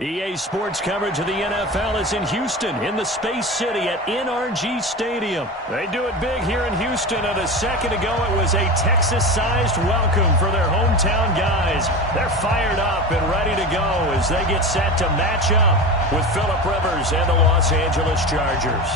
EA Sports coverage of the NFL is in Houston, in the Space City at NRG Stadium. They do it big here in Houston, and a second ago it was a Texas-sized welcome for their hometown guys. They're fired up and ready to go as they get set to match up with Phillip Rivers and the Los Angeles Chargers.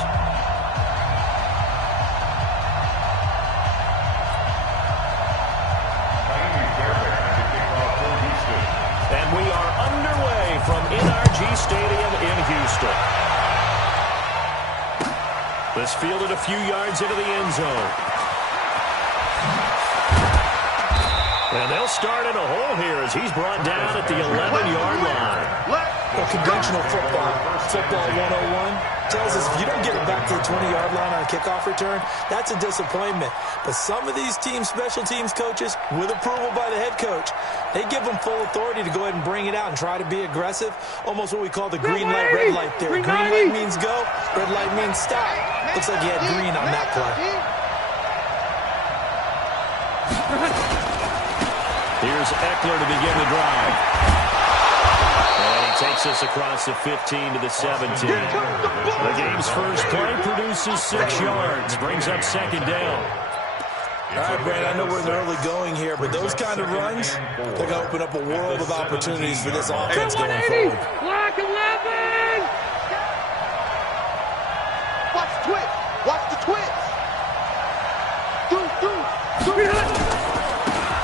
And we are underway from NRG Stadium in Houston. This fielded a few yards into the end zone. And they'll start in a hole here as he's brought down at the 11-yard line. Well, conventional football 101, tells us if you don't get it back to the 20-yard line on a kickoff return, that's a disappointment. But some of these special teams coaches, with approval by the head coach, they give them full authority to go ahead and bring it out and try to be aggressive, almost what we call the green light, red light theory. Green light means go, red light means stop. Looks like he had green on that play. Here's Eckler to begin the drive. And he takes us across the 15 to the 17. The game's first play produces 6 yards, brings up second down. All right, Brandon, I know we're in the early going here, but those kind of runs, they're going to open up a world of opportunities for this offense going forward. Block 11! Watch the twitch! Watch the twitch!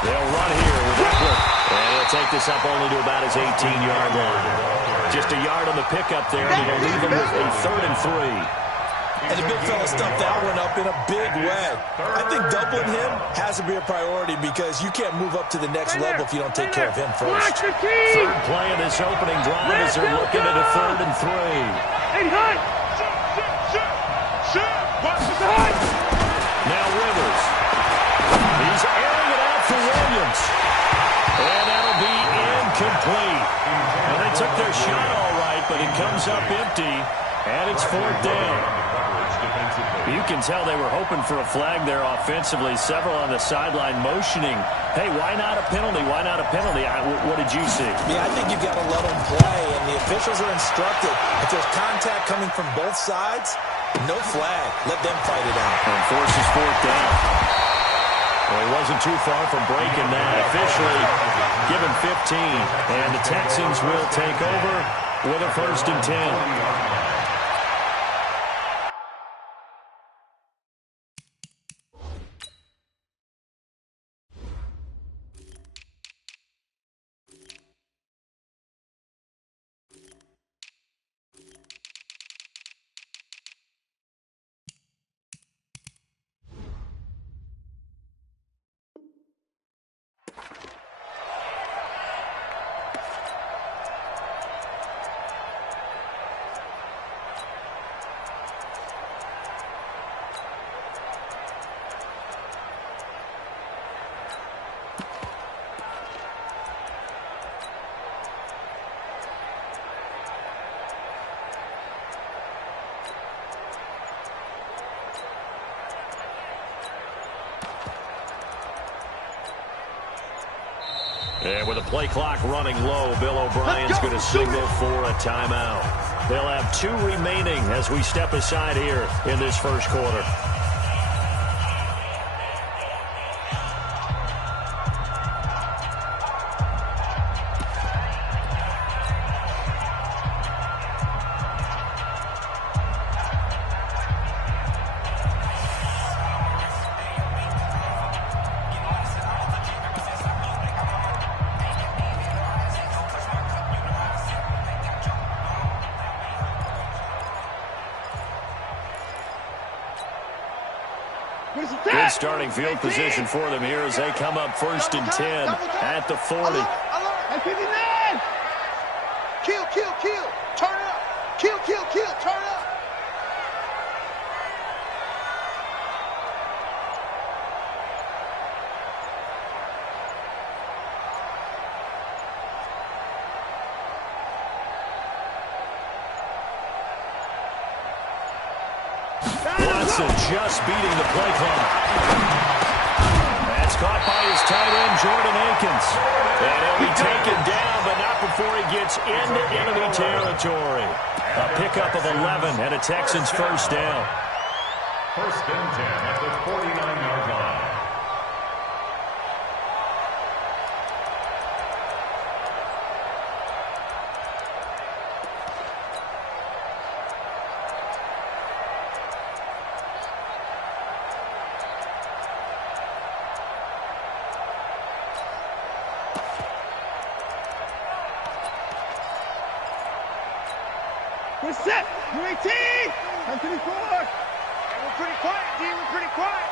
They'll run here with Eckler. And he'll take this up only to about his 18-yard line. Just a yard on the pickup there, and it'll leave him with a 3rd and 3. And the big fella stuffed that one up in a big way. I think doubling him has to be a priority because you can't move up to the next level if you don't take care of him first. Third play of this opening drive as they're looking at a 3rd and 3. Now Rivers. He's airing it out for Williams. And that'll be incomplete. And they took their shot all right, but it comes up empty. And it's 4th down. You can tell they were hoping for a flag there offensively. Several on the sideline motioning, hey, why not a penalty? Why not a penalty? What did you see? Yeah, I think you've got to let them play, and the officials are instructed. If there's contact coming from both sides, no flag. Let them fight it out. And forces 4th down. Well, he wasn't too far from breaking that. Officially given 15, and the Texans will take over with a 1st and 10. And with the play clock running low, Bill O'Brien's going to signal for a timeout. They'll have 2 remaining as we step aside here in this first quarter. Good starting field position for them here as they come up 1st and 10 at the 40. Kill, kill, kill. Turn up. Kill, kill, kill. Turn up. Watson just beating the play clock. It's caught by his tight end, Jordan Akins. And he'll be taken down, but not before he gets into enemy territory. A pickup of 11 and a Texans first down. First and 10 at the 49-yard line. We're set. UAT. Time to be forward. We're pretty quiet, D. We're pretty quiet.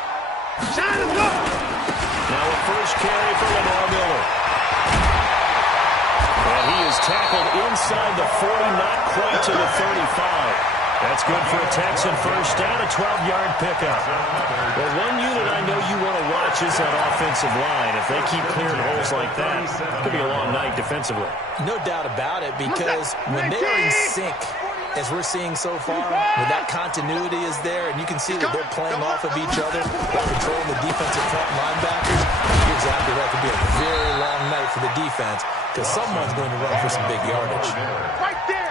Shine, let's go. Now a first carry for Lamar Miller. And he is tackled inside the 40, not quite to the 35. That's good for a Texan first down, a 12-yard pickup. Well, one unit I know you want to watch is that offensive line. If they keep clearing holes like that, it could be a long night defensively. No doubt about it, because when they are in sync, as we're seeing so far, when that continuity is there, and you can see that they're playing off of each other, they're controlling the defensive front linebackers, you're exactly right. It could be a very long night for the defense, because someone's going to run for some big yardage.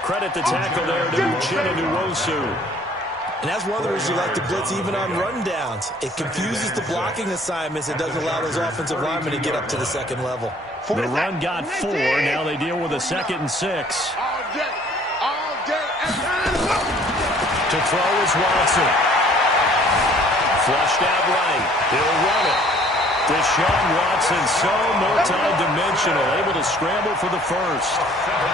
Credit the tackle there to Uchenna Nwosu. And that's one of the reasons you like to blitz even on rundowns. It confuses the blocking assignments. It doesn't allow those offensive linemen to get up to the second level. The run got 4. Now they deal with a 2nd and 6. All day, To throw is Watson. Flushed out right. He'll run it. Deshaun Watson, so multi-dimensional, able to scramble for the first.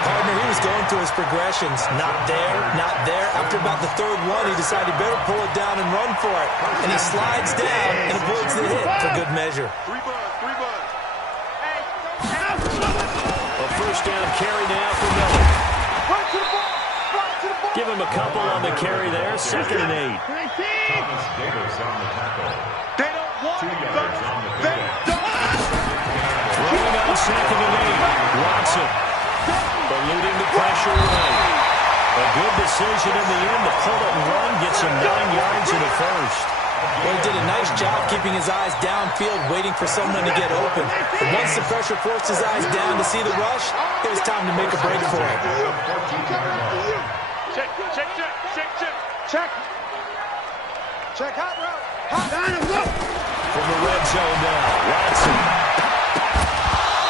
Partner, he was going through his progressions. Not there, not there. After about the third one, he decided he better pull it down and run for it. And he slides down and avoids the hit for good measure. Three buzz. A first down carry now for Miller. Right to the ball. Give him a couple on the carry there. 2nd and 8. Thomas Davis on the tackle. They don't want 2 yards on the They pickup. don't. Throwing on 2nd and 8. Watson eluding the pressure right. A good decision in the end to pull it and run. Gets him 9 yards in the first. Well, he did a nice job keeping his eyes downfield, waiting for someone to get open. But once the pressure forced his eyes down to see the rush, it was time to make a break for it. Check hot route. Hot route. From the red zone now, Watson.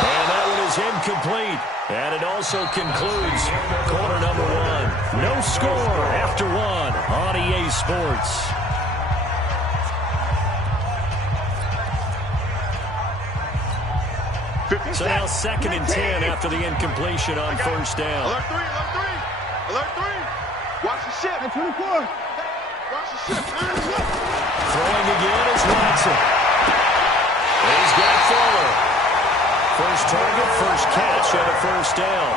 And that one is incomplete. And it also concludes quarter number 1. No score after 1 on EA Sports. So now 2nd and 10 after the incompletion on first down. Alert 3. Watch the ship. 24. Watch the ship. Throwing again is Watson. He's got Fuller. First target, first catch, and a first down.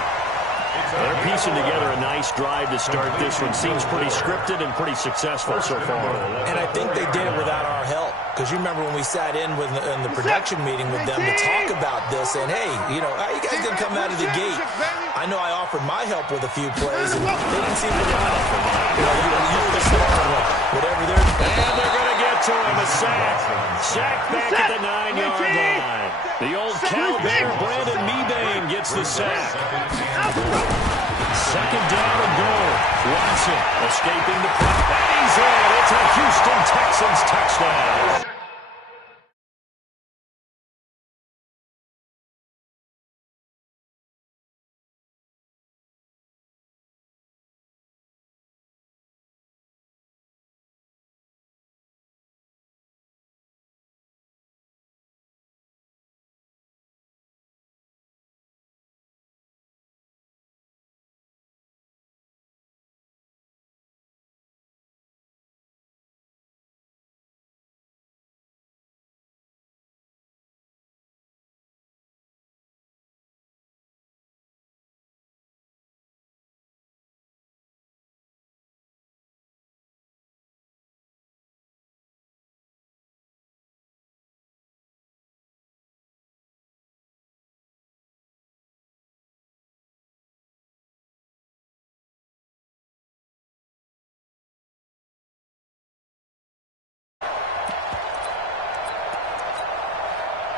They're piecing together a nice drive to start this one. Seems pretty scripted and pretty successful so far. And I think they did it without our help. Because you remember when we sat in the production meeting with them to talk about this, and hey, you guys didn't come out of the gate. I know I offered my help with a few plays, and they didn't seem to line up for mine. You were just whatever they're doing. And they're going to get to him, a sack. Sack back at the 9-yard line. The old Cal Bear, Brandon Mebane, gets the sack. 2nd down and goal. Watson escaping the press. And he's in. It's a Houston Texans touchdown.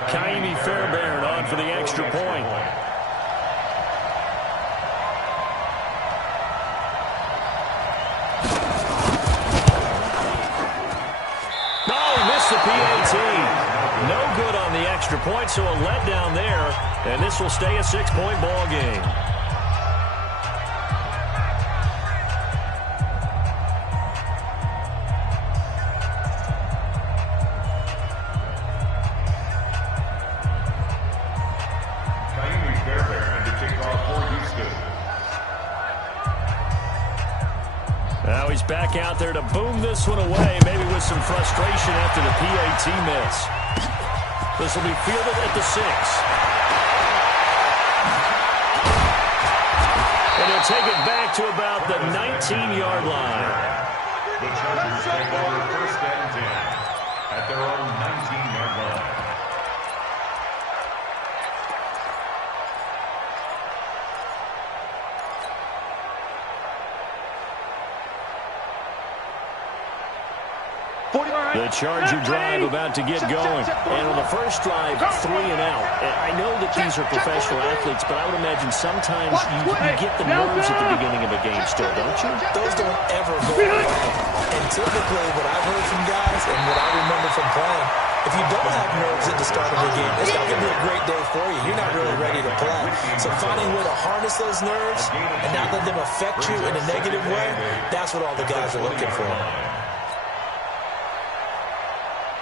Kaimi Fairbairn on for the extra point. The PAT. No good on the extra point, so a letdown there, and this will stay a 6-point ball game. Kaimi Fairbairn to kick off for Houston. Now he's back out there to boom this one away, maybe with some frustration after the PAT miss. This will be fielded at the 6. And he'll take it back to about the 19-yard line. The Chargers take over 1st and 10 at their own 19-yard line. The Charger drive about to get going. And on the first drive, 3 and out. And I know that these are professional athletes, but I would imagine sometimes you get the nerves at the beginning of a game still, don't you? Those don't ever go away. And typically what I've heard from guys and what I remember from playing, if you don't have nerves at the start of a game, it's not going to be a great day for you. You're not really ready to play. So finding a way to harness those nerves and not let them affect you in a negative way, that's what all the guys are looking for.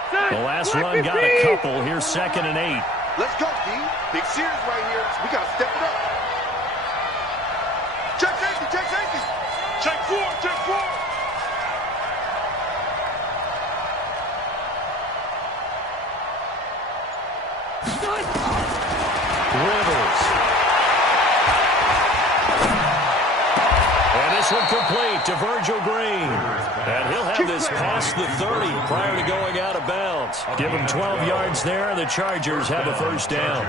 The last run got a couple. Here's 2nd and 8. Let's go, D. Big series right here. We got to step it up. Check safety, check safety. Check 4, check 4. Rivers. And this one complete to Virgil Green. And he'll have this past the 30 prior to going out of bounds. Give him 12 yards there. The Chargers have a 1st down.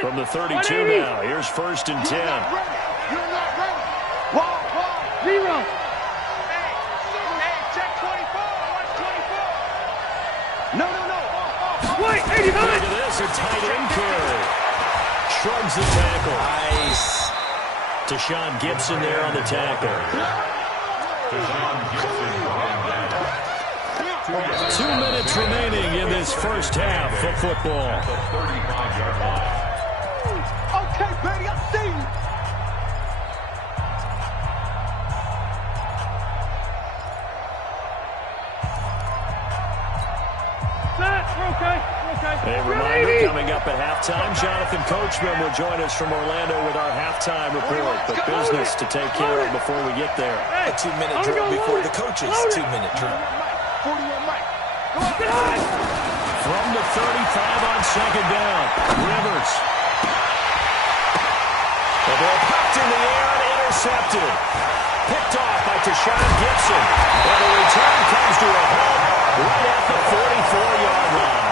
From the 32 now, here's 1st and 10. You're not ready. Wall, 0. Hey, check 24. Watch 24. No. Wait, 89. Look at this, a tight end carry. Shrugs the tackle. Nice. Deshaun Gibson there on the tackle. Deshaun Gibson. 2 minutes remaining in this first half of football. The 35-yard line. Okay, baby, I see you. A reminder coming up at halftime. Jonathan Coachman will join us from Orlando with our halftime report. But business to take care of before we get there. A 2-minute drill before the coaches' 2-minute drill. 41 Mike. From the 35 on 2nd down. Rivers. The ball popped in the air and intercepted. Picked off by Deshaun Gibson. And the return comes to a halt right at the 44-yard line.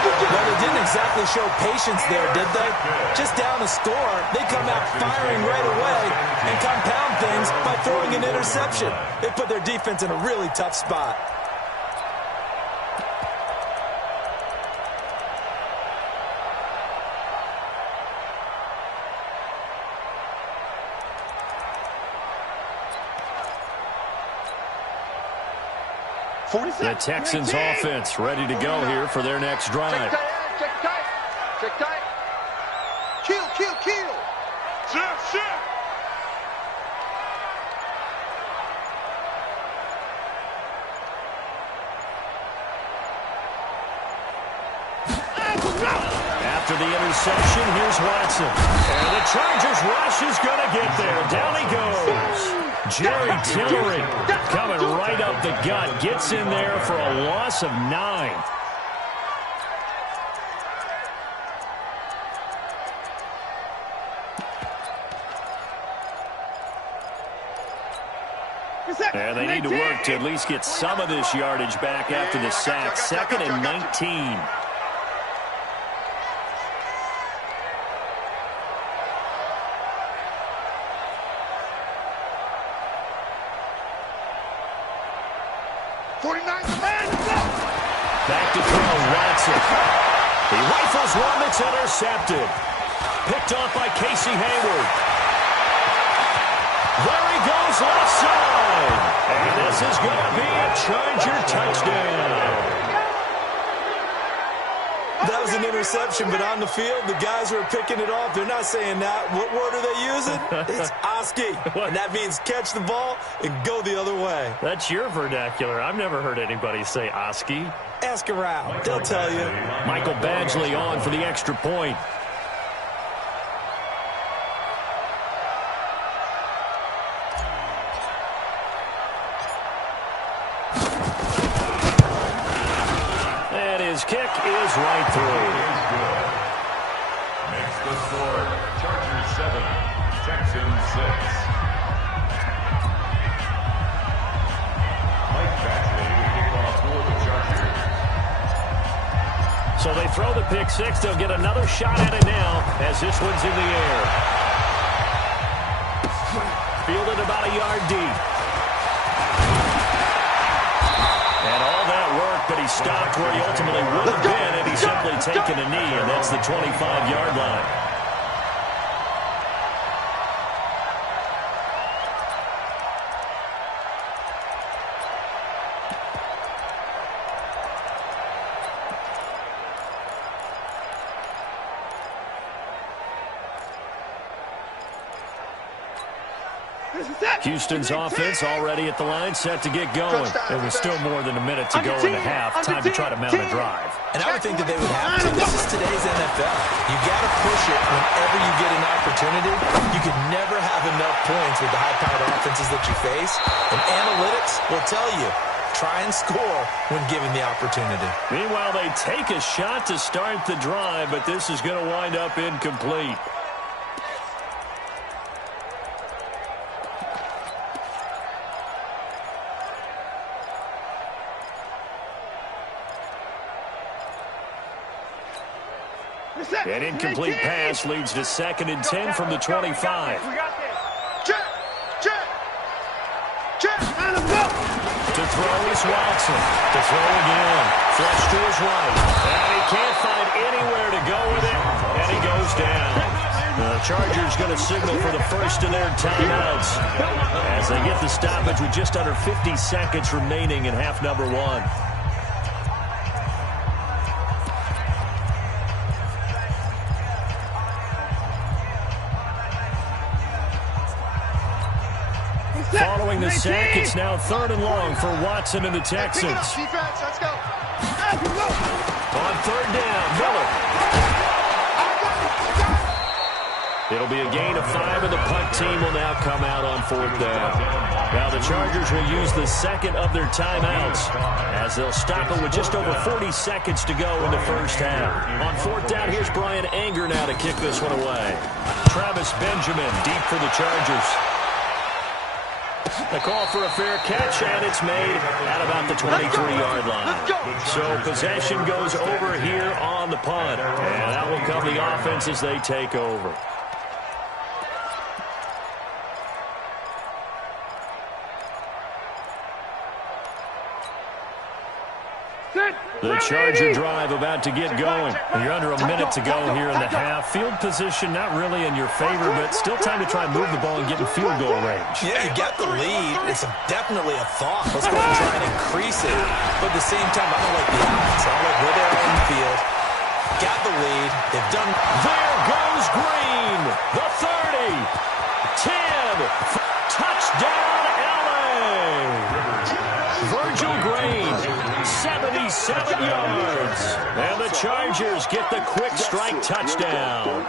Well, they didn't exactly show patience there, did they? Just down a score, they come out firing right away and compound things by throwing an interception. They put their defense in a really tough spot. The Texans offense ready to go here for their next drive. Check tight. Check tight. Kill. Shit. After the interception, here's Watson. And the Chargers rush is going to get there. Down he goes. Jerry Tillery coming right up the gut. Gets in there for a loss of 9. And they need to work to at least get some of this yardage back after the sack. 2nd and 19. 49's the man. Let's go. Back to throw, Watson. He rifles one that's intercepted. Picked off by Casey Hayward. There he goes left side. And this is going to be a Charger touchdown. That was an interception, but on the field, the guys who are picking it off, they're not saying that. What word are they using? It's Oski. And that means catch the ball and go the other way. That's your vernacular. I've never heard anybody say Oski. Ask around. They'll tell you. Michael Badgley on for the extra point. His kick is right through. Makes the score Chargers 7, Texans 6. Mike Badgley will kick off for the Chargers. So they throw the pick six. They'll get another shot at it now as this one's in the air. Fielded about a yard deep. And all that work, but he stopped where he ultimately would have been had he simply taken a knee, and that's the 25-yard line. Houston's offense already at the line, set to get going. It was still more than a minute to go in the half. Time to try to mount a drive. And I would think that they would have to. This is today's NFL. You got to push it whenever you get an opportunity. You can never have enough points with the high-powered offenses that you face. And analytics will tell you, try and score when given the opportunity. Meanwhile, they take a shot to start the drive, but this is going to wind up incomplete. An incomplete pass leads to 2nd and 10 from the 25. Check. To throw is Watson. To throw again. Flush to his right. And he can't find anywhere to go with it. And he goes down. The Chargers going to signal for the first of their timeouts as they get the stoppage with just under 50 seconds remaining in half number one. Following the sack, it's now 3rd and long for Watson and the Texans. Defense, let's go. On 3rd down, Miller. It'll be a gain of 5, and the punt team will now come out on 4th down. Now the Chargers will use the 2nd of their timeouts as they'll stop it with just over 40 seconds to go in the first half. On 4th down, here's Brian Anger now to kick this one away. Travis Benjamin deep for the Chargers. The call for a fair catch, and it's made at about the 23-yard line. So possession goes over here on the punt, and that will come the offense as they take over. The Charger drive about to get going. You're under a minute to go here in the half. Field position not really in your favor, but still time to try and move the ball and get in field goal range. Yeah, you got the lead. It's definitely a thought. Let's go and try and increase it. But at the same time, I don't like the odds. I don't like where they're on the field. Got the lead. They've done. There goes Green. The 30. 10. Touchdown, LA. Virgil Green. 77 yards. And the Chargers get the quick strike touchdown.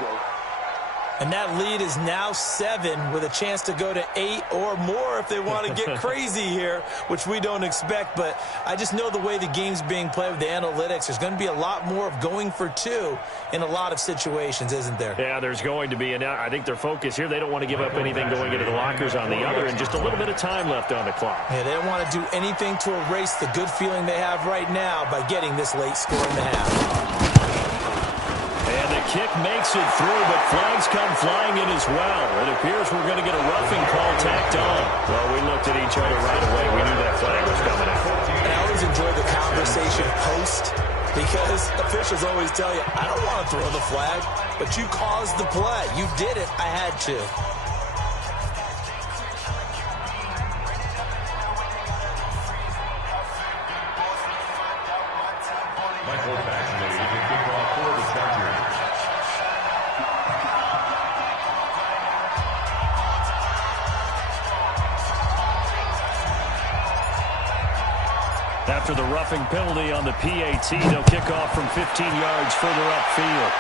And that lead is now 7 with a chance to go to 8 or more if they want to get crazy here, which we don't expect. But I just know the way the game's being played with the analytics, there's going to be a lot more of going for 2 in a lot of situations, isn't there? Yeah, there's going to be. And I think their focus here, they don't want to give up anything going into the lockers on the other, and just a little bit of time left on the clock. Yeah, they don't want to do anything to erase the good feeling they have right now by getting this late score in the half. And the kick makes it through, but flags come flying in as well. It appears we're going to get a roughing call tacked on. Well, we looked at each other right away. We knew that flag was coming out. And I always enjoy the conversation post because officials always tell you, I don't want to throw the flag, but you caused the play. You did it. I had to. After the roughing penalty on the PAT, they'll kick off from 15 yards further upfield.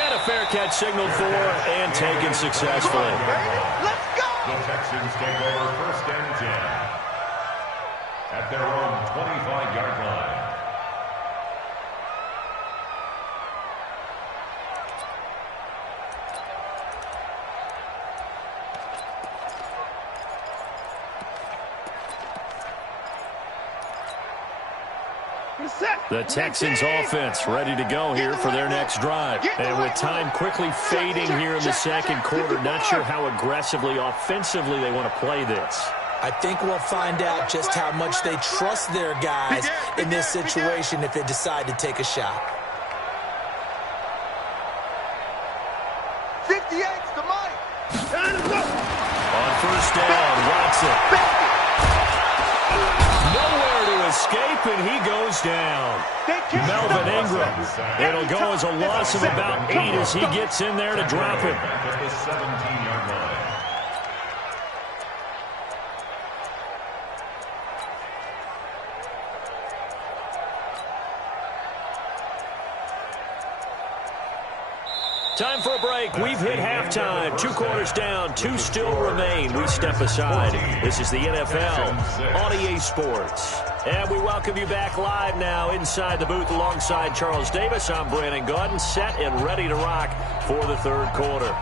And a fair catch signaled for and taken successfully. Let's go! The Texans take over 1st and 10 at their own 25-yard line. The Texans offense ready to go here for their next drive. And with time quickly fading here in the second quarter, not sure how aggressively, offensively they want to play this. I think we'll find out just how much they trust their guys in this situation if they decide to take a shot. 58's the money. On 1st down, Watson. Nowhere to escape, and he goes down. Melvin Ingram. It'll go as a loss of about 8 as he gets in there to drop him. At the 17-yard line. Time for a break. We've hit halftime. 2 quarters down. 2 still remain. We step aside. This is the NFL on EA Sports. And we welcome you back live now inside the booth alongside Charles Davis. I'm Brandon Gaudin, set and ready to rock for the 3rd quarter.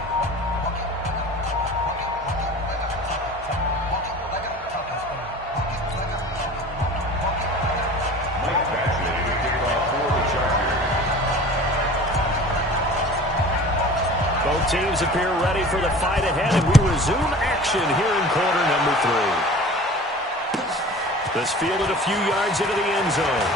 Both teams appear ready for the fight ahead, and we resume action here in quarter number 3. This fielded a few yards into the end zone.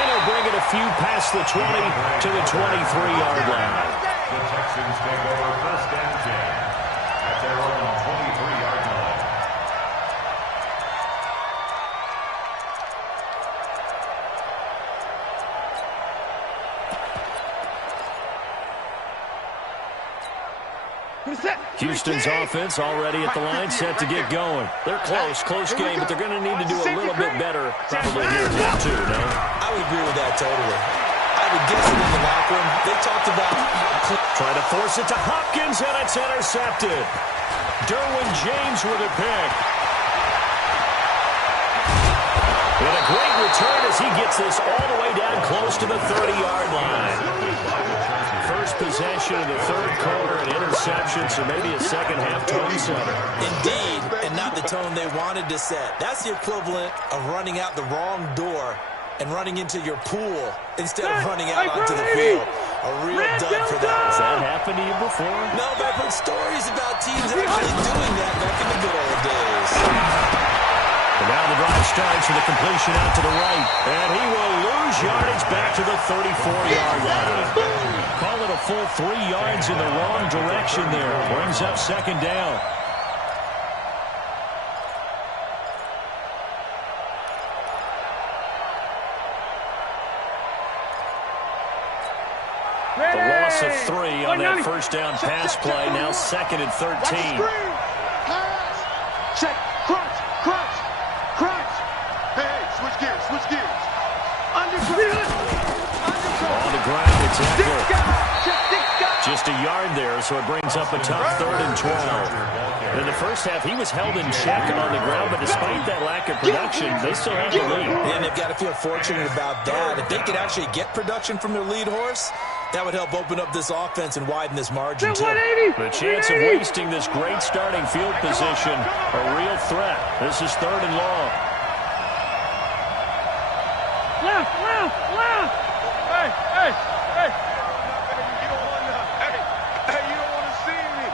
And he'll bring it a few past the 20 to the 23-yard line. The Texans take over 1st and 10 at their own 23-yard line. Houston's offense already at the line, set to get going. They're close game, but they're going to need to do a little bit better probably here in game 2, no? I would agree with that totally. I would guess it in the locker room. They talked about... Trying to force it to Hopkins, and it's intercepted. Derwin James with a pick. And a great return as he gets this all the way down close to the 30-yard line. First possession of the 3rd quarter, an interception, so maybe a second-half tone setter. Indeed, and not the tone they wanted to set. That's the equivalent of running out the wrong door and running into your pool instead of running out onto the field. A real dud for that. Has that happened to you before? No, but I've heard stories about teams actually doing that back in the good old days. And now the drive starts with a completion out to the right. And he will lose yardage back to the 34-yard line. Call it a full 3 yards in the wrong direction there. Brings up 2nd down. The loss of 3 on that 1st down pass play. Now 2nd and 13. Check. Crunch. Hey, switch gears. On the ground, it's Eckler. Just a yard there, so it brings up a tough 3rd and 12. In the first half, he was held in check on the ground, but despite that lack of production, they still have the lead. And they've got to feel fortunate about that. If they could actually get production from their lead horse, that would help open up this offense and widen this margin, too. The chance of wasting this great starting field position, a real threat. This is 3rd and long. Left. Hey. You don't want to. Hey, you don't want to see me.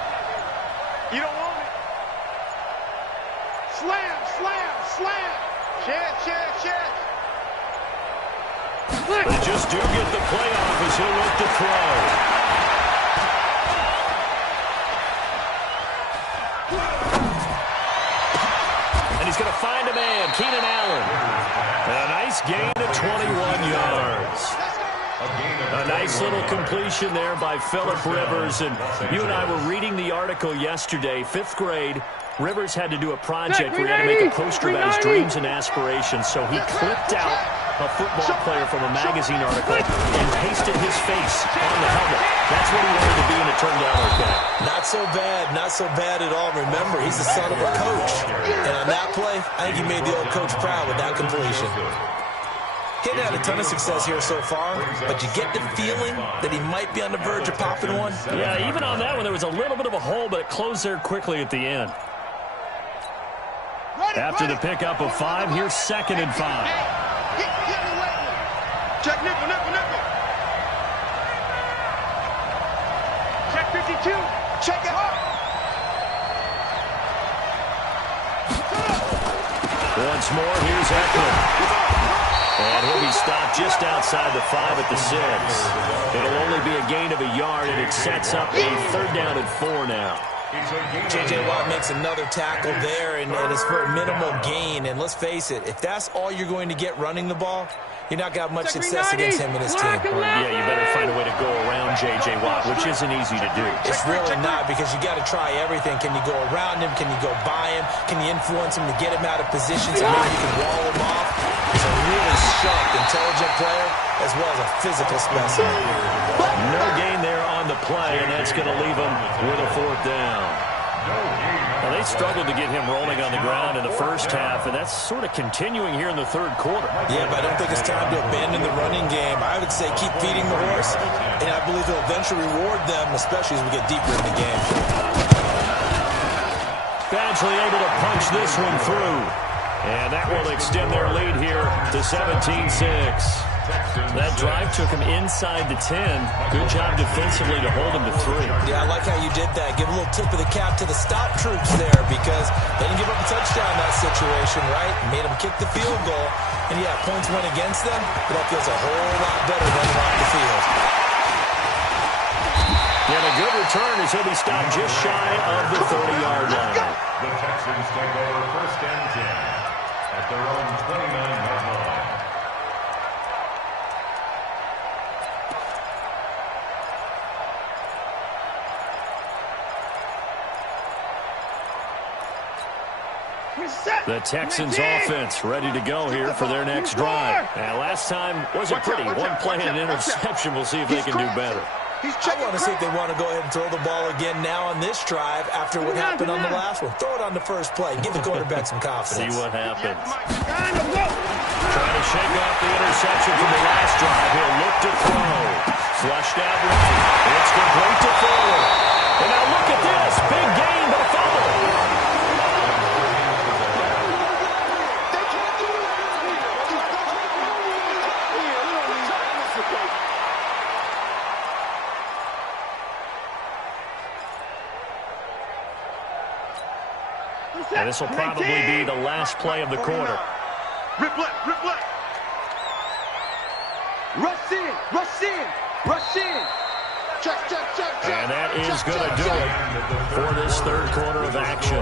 You don't want it. Slam. Rivers do get the play off as he'll look to throw. And he's going to find a man, Keenan Allen. A nice gain of 21 yards. A nice little completion there by Phillip Rivers. And you and I were reading the article yesterday, 5th grade. Rivers had to do a project where he had to make a poster about his dreams and aspirations. So he clipped out a football player from a magazine article and pasted his face on the helmet. That's what he wanted to be, and it turned out okay. Not so bad. Not so bad at all. Remember, he's the son of a coach. And on that play, I think he made the old coach proud with that completion. He hadn't had a ton of success here so far, but you get the feeling that he might be on the verge of popping one. Yeah, even on that one, there was a little bit of a hole, but it closed there quickly at the end. After the pickup of 5, here's 2nd and 5. Check nickel, nickel, nickel. Check 52. Check it up. Once more, here's Eckler. And he'll be stopped just outside the 5 at the 6. It'll only be a gain of a yard, and it sets up a 3rd down and 4 now. J.J. Watt makes another tackle there, and it's for a minimal gain. And let's face it, if that's all you're going to get running the ball, you're not going to have much success against him and his team. Yeah, you better find a way to go around J.J. Watt, which isn't easy to do. It's really not, because you got to try everything. Can you go around him? Can you go by him? Can you influence him to get him out of position so maybe you can wall him off? He's a really sharp, intelligent player, as well as a physical specimen. No gain there on the play, and that's going to leave him with a 4th down. Now, they struggled to get him rolling on the ground in the first half, and that's sort of continuing here in the 3rd quarter. Yeah, but I don't think it's time to abandon the running game. I would say keep feeding the horse, and I believe he'll eventually reward them, especially as we get deeper in the game. Badgley able to punch this one through, and that will extend their lead here to 17-6. That drive took him inside the 10. Good job defensively to hold him to 3. Yeah, I like how you did that. Give a little tip of the cap to the stop troops there, because they didn't give up a touchdown in that situation, right? Made them kick the field goal. And yeah, points went against them, but that feels a whole lot better running off the field. And a good return as he'll be stopped just shy of the 30-yard line. The Texans take over 1st and 10 at their own 29-yard line. The Texans offense ready to go here for their next drive. And last time wasn't pretty. One play and an interception. We'll see if they can do better. I want to see if they want to go ahead and throw the ball again now on this drive after what happened on the last one. Throw it on the first play. Give the quarterback some confidence. See what happens. Trying to shake off the interception from the last drive. He'll look to throw. Flushed out right. It's complete to Fuller. And now look at this. Big gain, but a fumble. And this will probably be the last play of the quarter. Rip left, rip left. Rush in, rush in, rush in. Check, check, check, check. And that is going to do it for this 3rd quarter of action.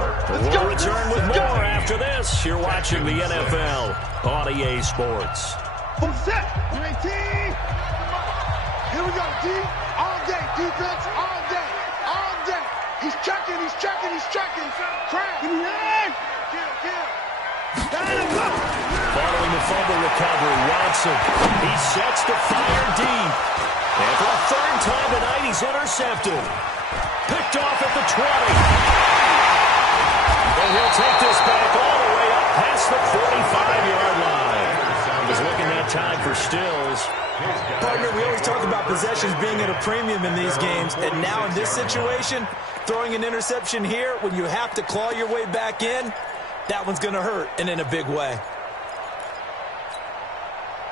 We'll return with more after this. You're watching the NFL on EA Sports. Full set. Here we go, D. All day. Defense, all day. All day. He's checking, he's checking, he's checking. Crack. Give me that. Kill. Following the fumble recovery, Watson. He sets to fire deep. And for the 3rd time tonight, he's intercepted. Picked off at the 20. And he'll take this back all the way up past the 45-yard line. He's looking that time for Stills. Partner, we always talk about possessions being at a premium in these games, and now in this situation, throwing an interception here when you have to claw your way back in, that one's going to hurt, and in a big way.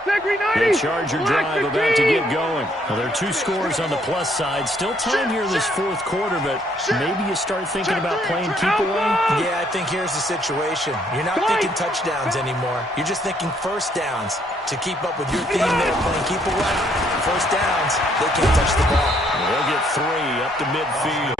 The Charger drive about to get going. Well, there are 2 scores on the plus side. Still time here in this fourth quarter, but maybe you start thinking about playing keep away? Yeah, I think here's the situation. You're not thinking touchdowns anymore. You're just thinking first downs. To keep up with your theme there, playing keep away. First downs, they can't touch the ball. They'll get 3 up to midfield.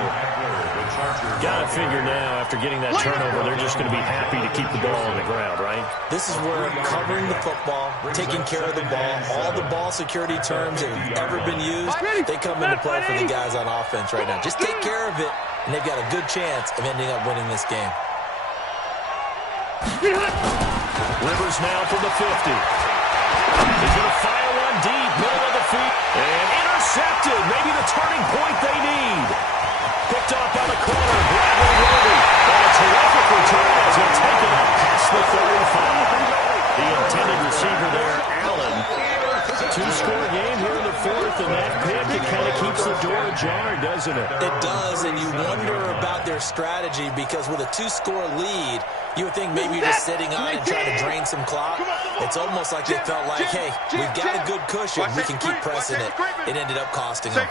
Got to figure now, after getting that turnover, they're just going to be happy to keep the ball on the ground, right? This is where covering the football, taking care of the ball, all the ball security terms that have ever been used, they come into play for the guys on offense right now. Just take care of it, and they've got a good chance of ending up winning this game. Rivers now from the 50. He's going to fire one deep, middle of the field, and intercepted. Maybe the turning point they need. Picked off by the corner, Bradley Roby. And a terrific return as he'll take it up past the 35. The intended receiver there, Allen. 2-score game here in the fourth, and that pick, it kind of keeps the door ajar, doesn't it? It does, and you wonder about their strategy because with a 2-score lead, you would think maybe you're just sitting on and trying to drain some clock. It's almost like they felt like, hey, we've got a good cushion. We can keep pressing it. It ended up costing them.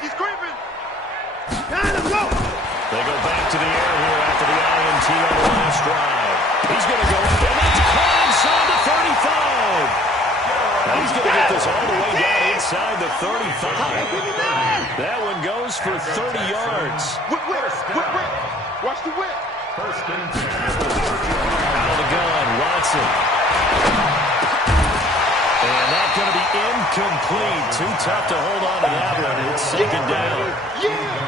They go back to the air here after the INT on the last drive. He's going to go, and that's caught inside the 35. Now he's going to get this all the way down inside the 35. That one goes for 30 yards. Whip. Watch the whip. First and 10. Out of the gun, Watson. And that's going to be incomplete. Too tough to hold on to that one. It's second down.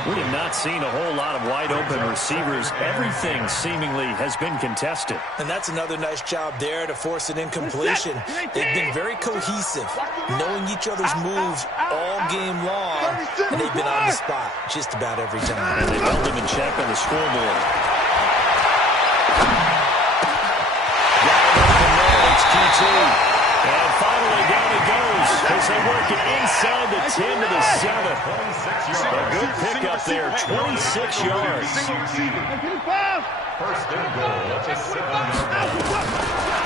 We have not seen a whole lot of wide-open receivers. Everything seemingly has been contested. And that's another nice job there to force an incompletion. They've been very cohesive, knowing each other's moves all game long, and they've been on the spot just about every time. And they've held them in check on the scoreboard. It's Q2. And finally, down it goes as they work it inside the 10 to the 7. A good pickup there, 26 yards. First and goal at the 7-yard line.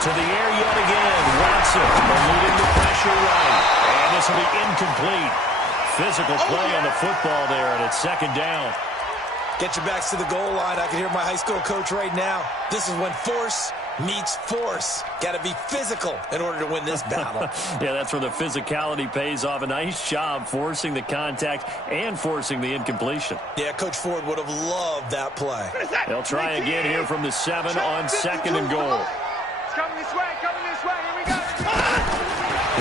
To the air yet again, Watson eluding the pressure right. And this will be incomplete. Physical play on the football there, and it's second down. Get your backs to the goal line. I can hear my high school coach right now. This is when force meets force. Got to be physical in order to win this battle. Yeah, that's where the physicality pays off. A nice job forcing the contact and forcing the incompletion. Yeah, Coach Ford would have loved that play. They'll try again here from the 7 on second and goal. It's coming this way. Here we go.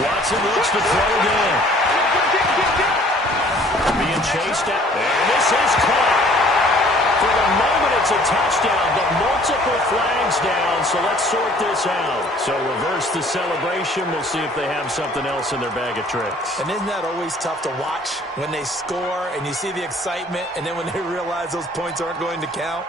Watson looks to throw again. Being chased out. And this is caught. For the moment, it's a touchdown, but multiple flags down, so let's sort this out. So reverse the celebration. We'll see if they have something else in their bag of tricks. And isn't that always tough to watch when they score and you see the excitement, and then when they realize those points aren't going to count?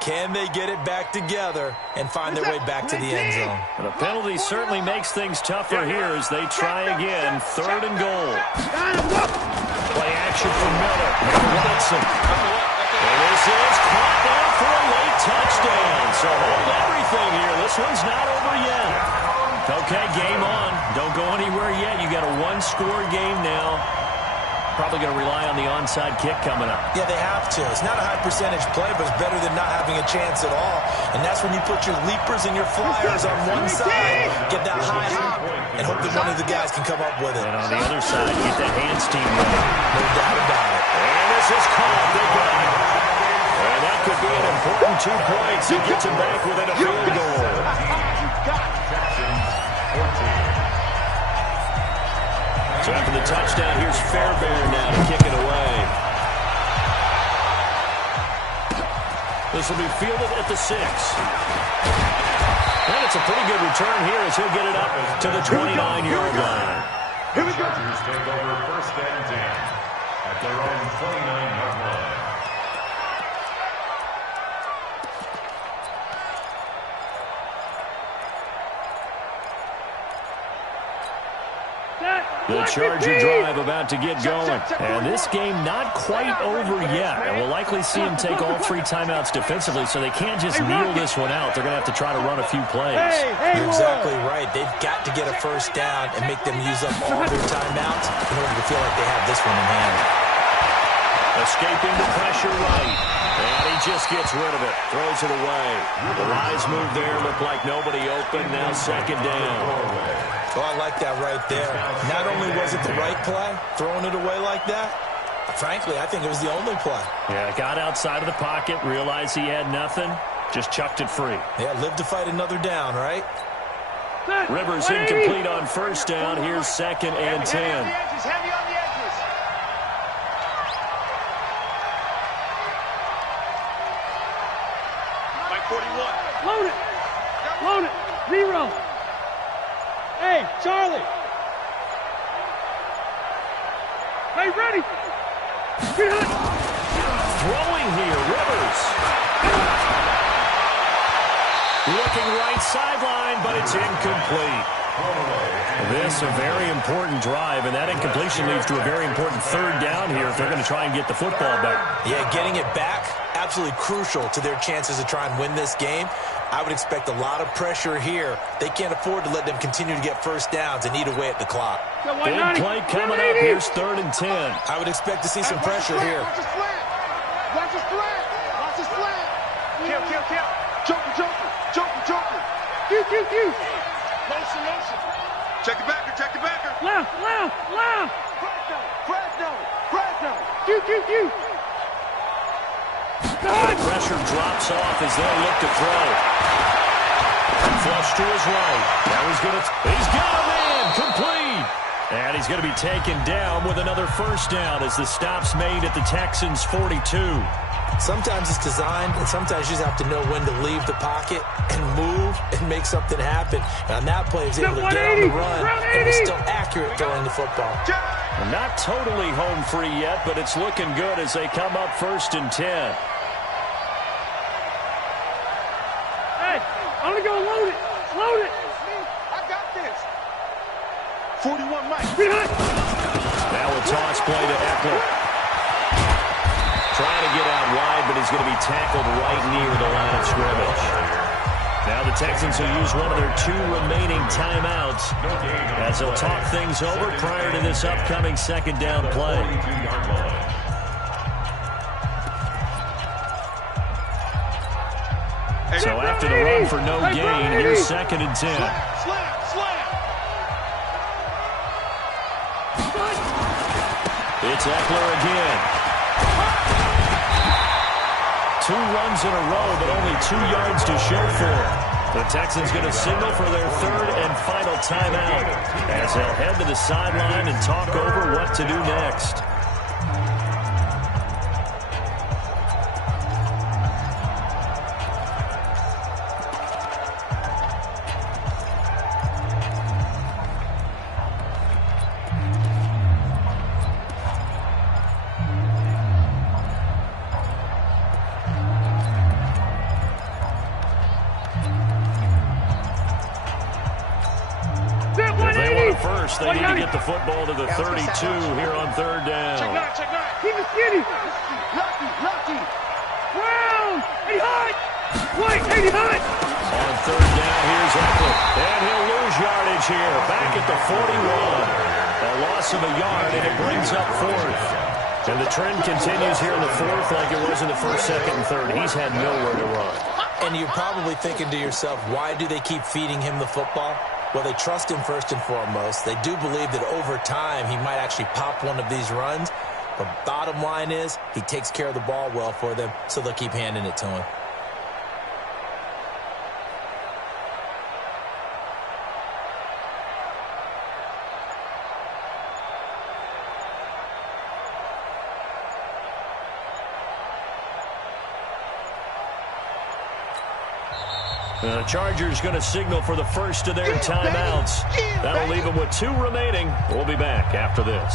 Can they get it back together and find their way back to the end zone? And a penalty certainly makes things tougher here as they try again. Third and goal. Play action from Miller. Watson. And this is caught now for a late touchdown. So hold everything here. This one's not over yet. Okay, game on. Don't go anywhere yet. You got a 1-score game now. Probably going to rely on the onside kick coming up. Yeah, they have to. It's not a high percentage play, but it's better than not having a chance at all. And that's when you put your leapers and your flyers on one side, get that high hop, and hope that one of the guys can come up with it. And on the other side, get that hands team ready. No doubt about it. And this is caught. They got it. And that could be an important 2 points. He gets him back within a field goal. So after the touchdown, here's Fairbairn now to kick it away. This will be fielded at the 6. And it's a pretty good return here as he'll get it up to the 29-yard line. Here we go. Chargers take over first and 10 at their own 29-yard line. The Charger drive about to get going. And this game not quite over yet. And we'll likely see them take all 3 timeouts defensively, so they can't just kneel this one out. They're going to have to try to run a few plays. You're exactly right. They've got to get a first down and make them use up all their timeouts in order to feel like they have this one in hand. Escaping the pressure right. And he just gets rid of it. Throws it away. The Lions move there. Looked like nobody open. Now second down. Oh, I like that right there. Not only was it the right play, throwing it away like that, frankly, I think it was the only play. Yeah, got outside of the pocket, realized he had nothing, just chucked it free. Yeah, live to fight another down, right? Rivers incomplete on first down. Here's second and 10. Heavy on the edges, heavy on the edges. Mike 41. Load it. Load it. Zero. Hey, Charlie. Hey, ready. Throwing here, Rivers. Looking right sideline, but it's incomplete. This a very important drive, and that incompletion leads to a very important third down here if they're going to try and get the football back. Yeah, getting it back, absolutely crucial to their chances to try and win this game. I would expect a lot of pressure here. They can't afford to let them continue to get first downs and eat away at the clock. Big play coming up. Here's third and 10. I would expect to see some pressure here. Watch his flat. Watch his flat. Watch his flat. Kill, kill, kill. Joker, joker. Joker, joker. Motion, motion. Check the backer, check the backer. Left. Fresno. Pressure drops off as they look to throw. Flush to his right. Now he's got a man complete. And he's going to be taken down with another first down as the stop's made at the Texans' 42. Sometimes it's designed, and sometimes you just have to know when to leave the pocket and move and make something happen. And on that play, he was able to get on the run and was still accurate throwing the football. Not totally home free yet, but it's looking good as they come up first and 10. Hey, I'm going to go load it. Load it. I got this. 41 Mike. Now a toss play to Eckler. Trying to get out wide, but he's going to be tackled right near the line of scrimmage. Now the Texans will use one of their 2 remaining timeouts as they'll talk things over prior to this upcoming second down play. So after the run for no gain, here's second and 10. Slam. It's Eckler again. 2 runs in a row, but only 2 yards to show for it. The Texans going to signal for their third and final timeout as they'll head to the sideline and talk over what to do next. First, they need to get the football to the 32 here on third down. Check nine. Keep it skinny. Lucky. Brown. 80 high. White. 80 high. On third down, here's Eckler. And he'll lose yardage here. Back at the 41. A loss of a yard, and it brings up fourth. And the trend continues here in the fourth like it was in the first, second, and third. He's had nowhere to run. And you're probably thinking to yourself, why do they keep feeding him the football? Well, they trust him first and foremost. They do believe that over time he might actually pop one of these runs. But bottom line is he takes care of the ball well for them, so they'll keep handing it to him. The Chargers going to signal for the first of their timeouts. That'll leave them with 2 remaining. We'll be back after this.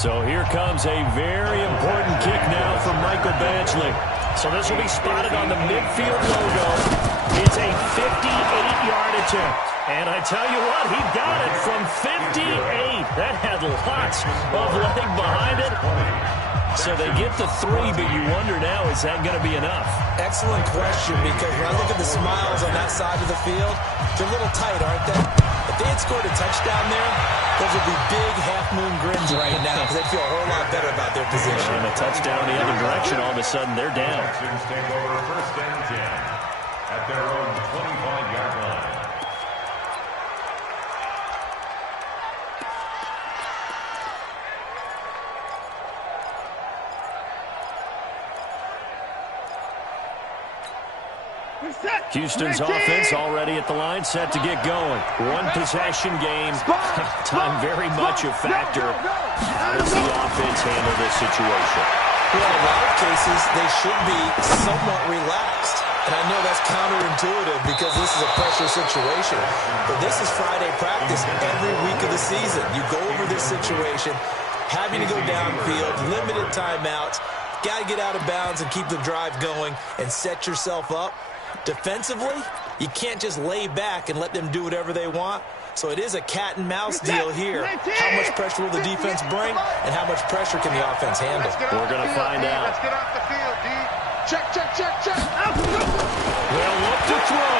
So here comes a very important kick now from Michael Badgley. So this will be spotted on the midfield logo. It's a 58-yard attempt. And I tell you what, he got it from 58. That had lots of leg behind it. So they get the 3, but you wonder now, is that going to be enough? Excellent question, because when I look at the smiles on that side of the field, they're a little tight, aren't they? If they had scored a touchdown there, those would be big half-moon grins right now, because they'd feel a whole lot better about their position. And a touchdown the other direction, all of a sudden they're down. Texans take over first and 10 at their own 25-yard line. Houston's offense already at the line, set to get going. One possession game. Time very much a factor. How does the offense handle this situation? Well, in a lot of cases, they should be somewhat relaxed. And I know that's counterintuitive because this is a pressure situation. But this is Friday practice every week of the season. You go over this situation, having to go downfield, limited timeouts, got to get out of bounds and keep the drive going and set yourself up. Defensively, you can't just lay back and let them do whatever they want. So it is a cat and mouse deal here. How much pressure will the defense bring, and how much pressure can the offense handle? We're going to find out. Let's get off the field, D. Check, check, check, check. They'll look to throw.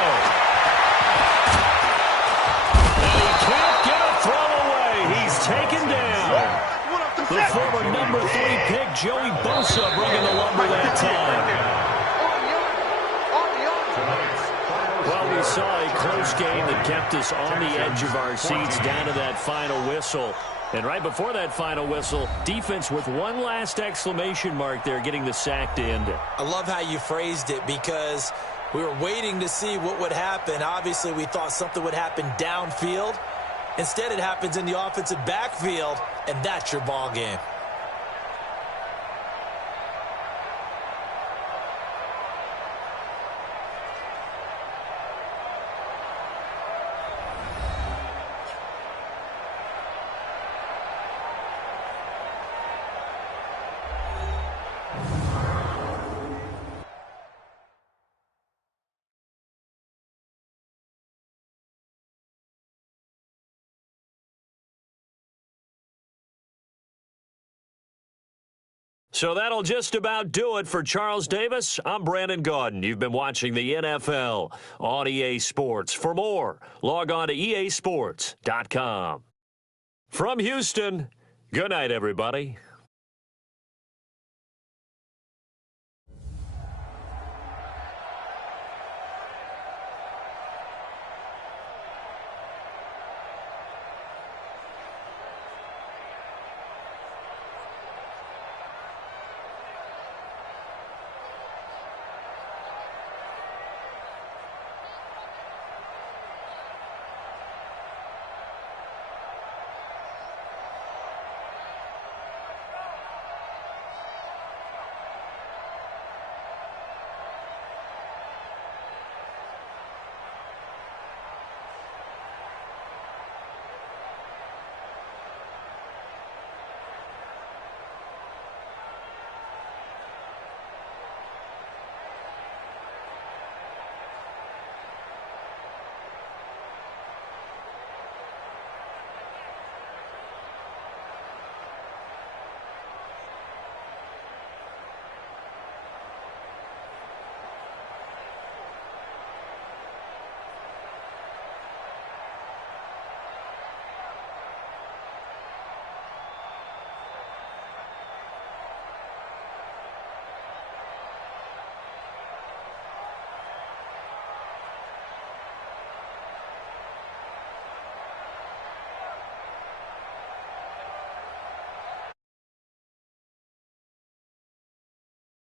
And he can't get a throw away. He's taken down. The former number 3 pick, Joey Bosa, bringing the lumber that time. Well, we saw a close game that kept us on the edge of our seats down to that final whistle. And right before that final whistle, defense with one last exclamation mark there, getting the sack to end it. I love how you phrased it because we were waiting to see what would happen. Obviously, we thought something would happen downfield. Instead, it happens in the offensive backfield, and that's your ball game. So that'll just about do it for Charles Davis. I'm Brandon Gaudin. You've been watching the NFL on EA Sports. For more, log on to easports.com. From Houston, good night, everybody.